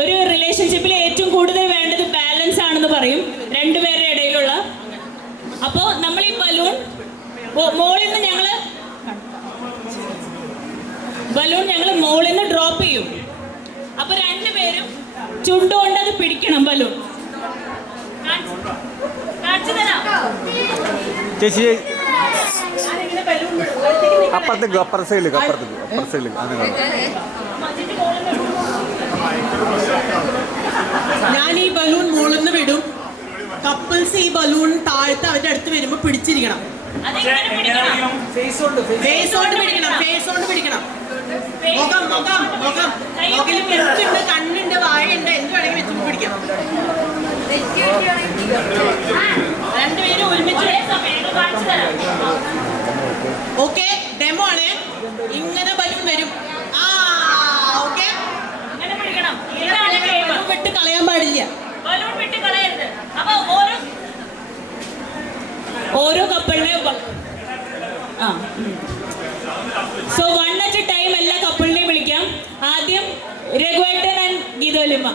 ഒരു റിലേഷൻഷിപ്പിൽ ഏറ്റവും കൂടുതൽ വേണ്ടത് ബാലൻസ് ആണെന്ന് പറയും, രണ്ടുപേരുടെ ഇടയിലുള്ള. അപ്പോൾ നമ്മൾ ഈ ബലൂൺ മോളിൽ നിന്ന് ഞങ്ങൾ മോളിൽ നിന്ന് ഡ്രോപ്പ് ചെയ്യും. അപ്പൊ രണ്ടുപേരും ചുണ്ടുകൊണ്ട് അത് പിടിക്കണം. ബലൂൺ ചേച്ചി അപ്പുറത്തെ സൈഡിലേക്ക് ഞാൻ ഈ ബലൂൺ മുകളിൽ നിന്ന് വിടും. കപ്പിൾസ് ഈ ബലൂൺ താഴത്ത് അവരുടെ അടുത്ത് വരുമ്പോ പിടിച്ചിരിക്കണം. ഫേസ് കൊണ്ട് പിടിക്കണം. മുഖം പിടിച്ചുണ്ട്, കണ്ണുണ്ട്, വായുണ്ട്, എന്ത് വേണമെങ്കിലും വെച്ച് പിടിക്കാം. രണ്ടുപേരും ഒരുമിച്ച്. ഓക്കെ, ഡെമോ ആണ്. ഇങ്ങനെ ബലൂൺ വരും. ഓക്കെ, വിട്ട് കളയാൻ പാടില്ല. ഓരോ കപ്പിളിനെ സോ 1 at a time എല്ലാ കപ്പിളിനെയും വിളിക്കാം. ആദ്യം രഘുവേട്ടൻ ആൻഡ് ഗീതോലിമ.